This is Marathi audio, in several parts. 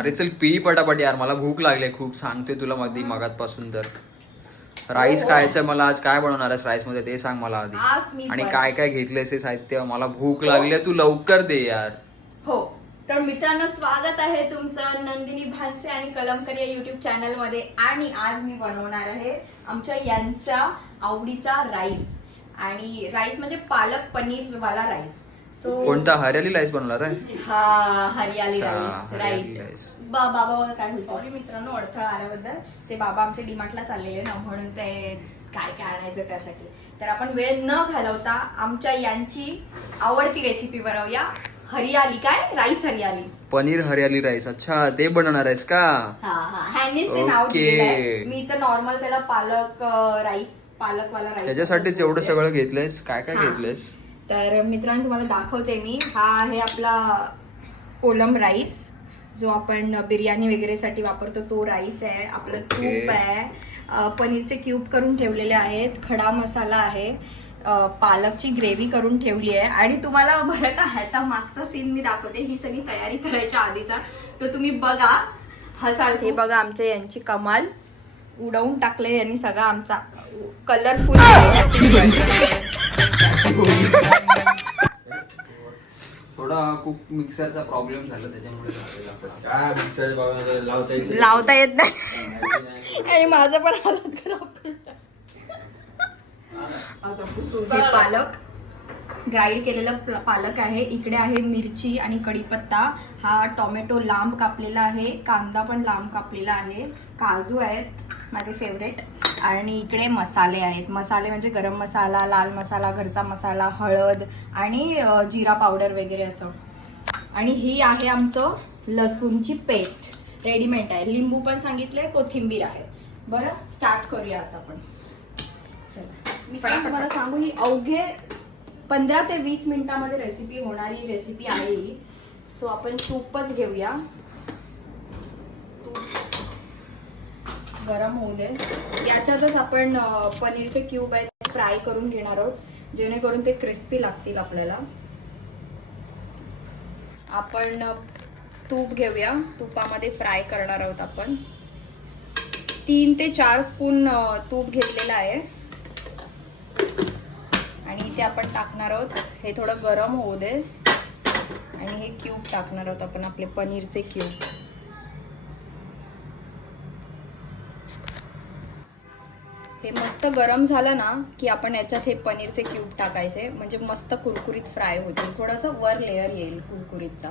अरे चल पी पटापट यार, मला भूक लागली खूप, सांगते तुला मधी मगातपासून. तर राईस खायचं मला. आज काय बनवणार आहेस राईस मध्ये ते सांग मला आज आधी. मी आणि काय काय घेतलंयस हे साहित्य, मला भूक लागली, तू लवकर दे यार. हो तर मित्रांनो, स्वागत आहे तुमचं नंदिनी भानसे आणि कलमकर या युट्यूब चॅनल मध्ये. आणि आज मी बनवणार आहे आमच्या यांचा आवडीचा राईस. आणि राईस म्हणजे पालक पनीर वाला राईस. कोणता हरियाली राईस बनवणार आहे? हा, हरियाली राईस. हरियाली राईट. राईस. बाबा बघा काय बोलतो. सॉरी मित्रांनो अडथळा आल्याबद्दल. ते बाबा आमचे डीमार्टला चाललेले ना, म्हणून ते काय काय आणायचं त्यासाठी. तर आपण वेळ न घालवता आमच्या यांची आवडती रेसिपी बनवूया. हरियाली काय राईस, हरियाली पनीर हरियाली राईस. अच्छा, ते बनवणार आहेस का? हा हा, ह्यांनीच ते नाव ओके. दिलेलं आहे. मी तर नॉर्मल त्याला पालक राईस, पालकवाला राईस त्याच्यासाठीच एवढं सगळं घेतलंयस? काय काय हा. घेतलंयस? तर मित्रांनो तुम्हाला दाखवते मी. हा आहे आपला कोलम राईस, जो आपण बिर्याणी वगैरे साठी वापरतो तो राईस आहे. आपलं ओके. तूप आहे, पनीरचे क्यूब करून ठेवलेले आहेत, खडा मसाला आहे, पालकची ग्रेव्ही करून ठेवली आहे. आणि तुम्हाला बरं का ह्याचा मागचा सीन मी दाखवते, ही सगळी तयारी करायच्या आधीचा, तर तुम्ही बघा, हसाल. हे बघा आमच्या यांची कमाल, उडवून टाकले यांनी सगळा आमचा कलरफुल. थोडा कुक मिक्सरचा प्रॉब्लेम झाला त्याच्यामुळे काय मिक्सर लावता येत नाही आणि माझं पण हालत खराब. हे पालक, ग्राइंड केलेलं पालक आहे. इकडे आहे मिरची आणि कढीपत्ता. हा टोमॅटो लांब कापलेला आहे, कांदा पण लांब कापलेला आहे, काजू आहेत माझे फेवरेट. आणि इकडे मसाले आहेत. मसाले म्हणजे गरम मसाला, लाल मसाला, घरचा मसाला, हळद आणि जिरा पावडर वगैरे असं. आणि ही आहे आमचं लसूणची पेस्ट, रेडीमेड आहे. लिंबू पण सांगितले, कोथिंबीर आहे. बरं, स्टार्ट करूया आता आपण. चला, मी पण तुम्हाला सांगू, ही अवघे 15 ते 20 मिनिटामध्ये रेसिपी होणारी रेसिपी आहे ही. सो आपण तूपच घेऊया. तूप गरम होऊ दे. याच्यातच आपण पनीरचे क्यूब आहेत फ्राय करून घेणार आहोत, जेणेकरून ते क्रिस्पी लागतील आपल्याला. आपण तूप घेऊया, तुपामध्ये फ्राय करणार आहोत आपण. 3 ते 4 स्पून तूप घेतलेलं आहे आणि इथे आपण टाकणार आहोत. हे थोडं गरम होऊ दे. आणि हे क्यूब टाकणार आहोत आपण, आपले पनीरचे क्यूब. हे मस्त गरम झालं ना की आपण याच्यात हे पनीरचे क्यूब टाकायचे, म्हणजे मस्त कुरकुरीत फ्राय होतील. थोडंसं वर लेअर येईल कुरकुरीतचा.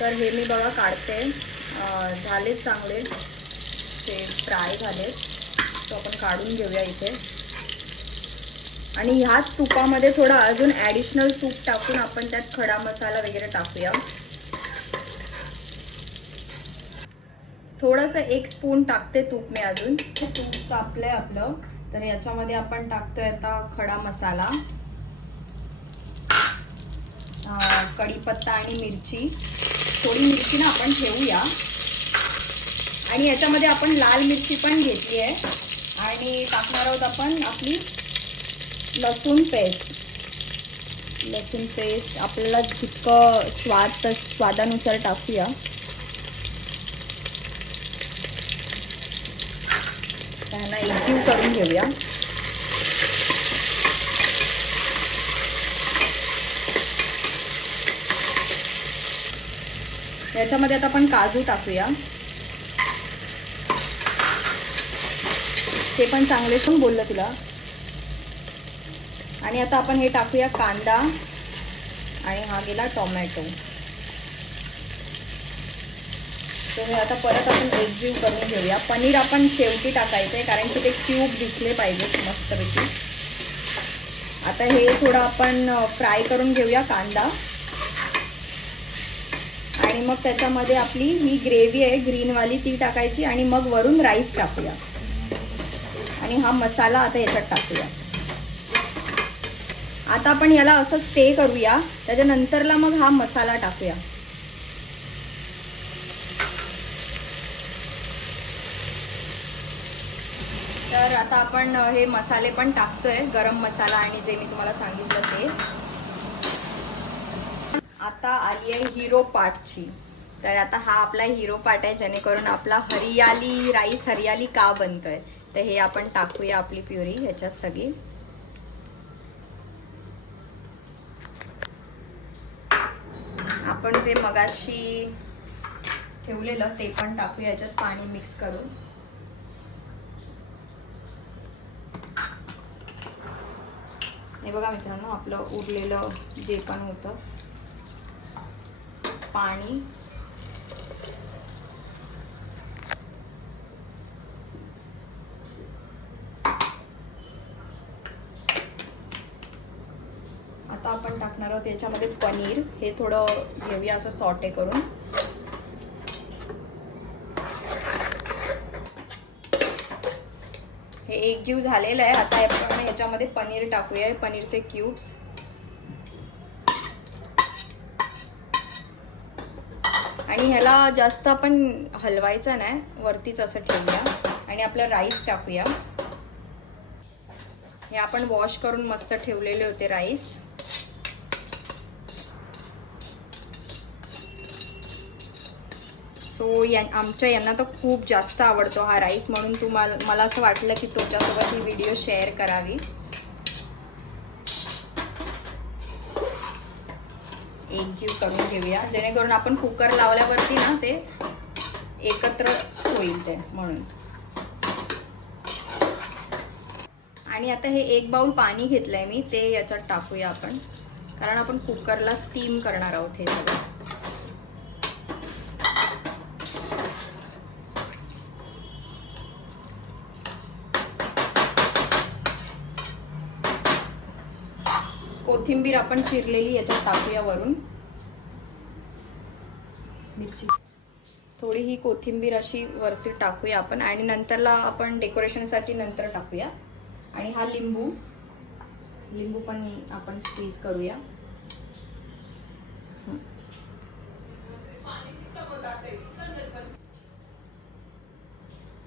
तर हे मी बघा काढते. झाले चांगले, ते फ्राय झाले. तो आपण काढून घेऊया इथे. आणि ह्याच तुपामध्ये थोडं अजून ॲडिशनल तूप टाकून आपण त्यात खडा मसाला वगैरे टाकूया. थोडंसं 1 स्पून टाकते तूप मी अजून. तूप तापलंय आपलं, तर याच्यामध्ये आपण टाकतोय आता खडा मसाला, कढीपत्ता आणि मिरची. थोडी मिरची ना आपण ठेवूया. आणि याच्यामध्ये आपण लाल मिरची पण घेतली आहे. आणि टाकणार आहोत आपण आपली लसूण पेस्ट. लसूण पेस्ट आपल्याला जितकं स्वादानुसार टाकूया. त्यांना एकजीव करून घेऊया. याच्यामध्ये आता आपण काजू टाकूया, ते पण चांगले पण बोललं तुला. आणि आता आपण हे टाकूया कांदा, आणि हा गेला टोमॅटो. तो हे आता परत आपण एकजीव करून घेऊया. पनीर आपण शेवटी टाकायचं आहे, कारण की ते क्यूब दिसले पाहिजेत मस्तपैकी. आता हे थोडं आपण फ्राय करून घेऊया कांदा. आणि मग त्याच्यामध्ये आपली ही ग्रेव्ही आहे ग्रीनवाली ती टाकायची आणि मग वरून राईस टाकूया आणि हा मसाला आता याच्यात टाकूया. आता आपण याला असं स्टे करूया, त्याच्यानंतरला मग हा मसाला टाकूया. तर आता आपण हे मसाले पण टाकतोय, गरम मसाला आणि जे मी तुम्हाला सांगितलं ते. आता आली आहे हिरो पार्टची. तर आता हा आपला हिरो पार्ट आहे जेणेकरून आपला हरियाली राईस हरियाली का बनतोय. तर हे आपण टाकूया आपली प्युरी ह्याच्यात सगळी. आपण जे मगाशी ठेवलेलं ते पण टाकूया याच्यात पाणी मिक्स करून. हे बघा मित्रांनो आपलं उरलेलं जे पण होतं पाणी. आता आपण टाकणार आहोत याच्यामध्ये पनीर. हे थोडं घेऊया असं सॉटे करून. हे एकजीव झालेलं आहे. आता आपण याच्यामध्ये पनीर टाकूया, पनीरचे क्यूब्स. आणि ह्याला जास्त आपण हलवायचं नाही, वरतीच असं ठेवूया आणि आपलं राईस टाकूया. हे आपण वॉश करून मस्त ठेवलेले होते राईस. सो आमच्या यांना तर खूप जास्त आवडतो हा राईस, म्हणून मला असं वाटलं की तुमच्यासोबत ही व्हिडिओ शेअर करावी. एकजीव करून घेऊया जेणेकरून आपण कुकर लावल्यावरती ना ते एकत्र होईल ते म्हणून. आणि आता हे 1 बाउल पाणी घेतलंय मी, ते याच्यात टाकूया आपण, कारण आपण कुकरला स्टीम करणार आहोत हे सगळं. कोथिंबीर आपण चिरलेली याच्यात टाकूया वरून. मिरची थोडी ही कोथिंबीर अशी वरती टाकूया आपण आणि नंतरला आपण डेकोरेशनसाठी नंतर टाकूया. आणि हा लिंबू पण आपण स्क्वीज करूया.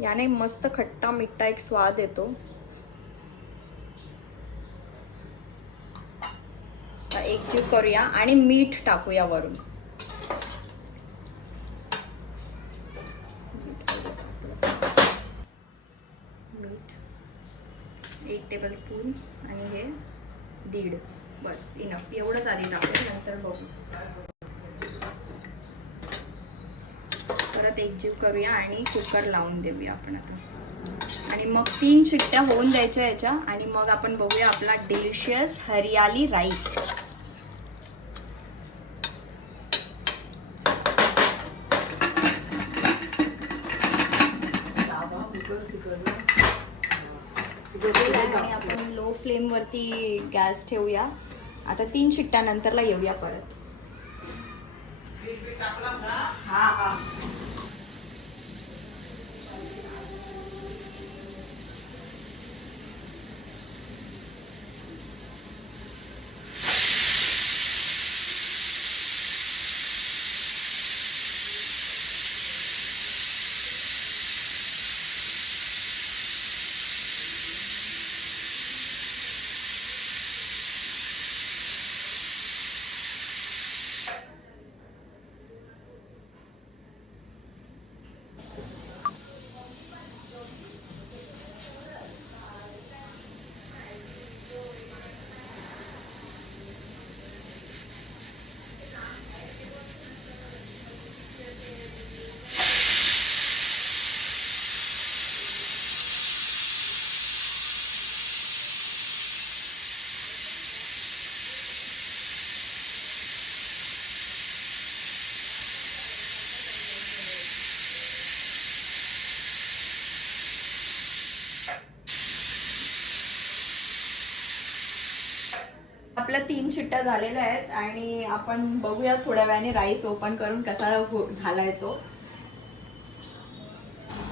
याने मस्त खट्टा मिठ्ठा एक स्वाद येतो. एकजीव करूया आणि मीठ टाकूया वरून. मीठ 1 टेबलस्पून आणि हे 1.5, बस इनफ. एवढंच आधी टाकूया, नंतर बघू. परत एकजीव करूया आणि कुकर लावून देऊया आपण आता. आणि मग 3 शिट्ट्या होऊन द्यायच्या याच्या आणि मग आपण बघूया आपला डिलिशियस हरियाली राईस. आणि आपण लो फ्लेम वरती गॅस ठेवूया. आता 3 शिट्ट्या नंतरला येऊया परत. हा 3 शिट्ट्या झालेल्या आहेत आणि आपण बघूया थोड्या वेळाने राईस ओपन करून कसा झालाय तो.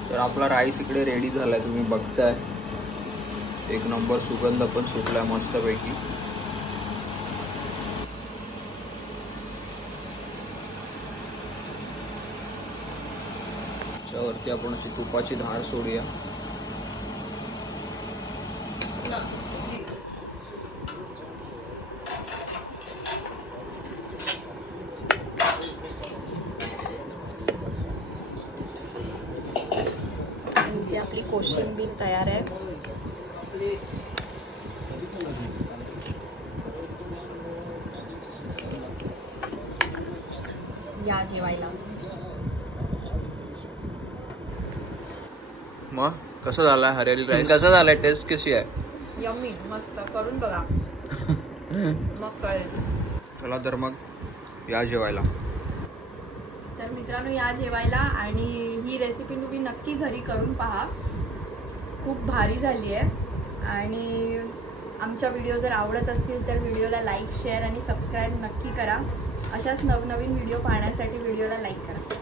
तर आपला राईस इकडे रेडी झालाय, तुम्ही बघताय. एक नंबर सुगंध पण सुटलाय मस्तपैकी. त्यावरती आपण अशी तुपाची धार सोडूया. इथे आपली कोशिंबीर तयार आहे. या जेवायला. मग कसं झालाय हरियाली राईस? कसं झालाय? टेस्ट कशी आहे? यम्मी, मस्त. करून बघा मग कळेल. चला तर मग या जेवायला. तर मित्रांनो या जेवायला, आणि ही रेसिपी तुम्ही नक्की घरी करून पहा. खूप भारी झाली आहे. आणि आमच्या व्हिडिओ जर आवडत असतील तर व्हिडिओला लाईक, शेअर आणि सबस्क्राईब नक्की करा. अशाच नवनवीन व्हिडिओ पाहण्यासाठी व्हिडिओला लाईक करा.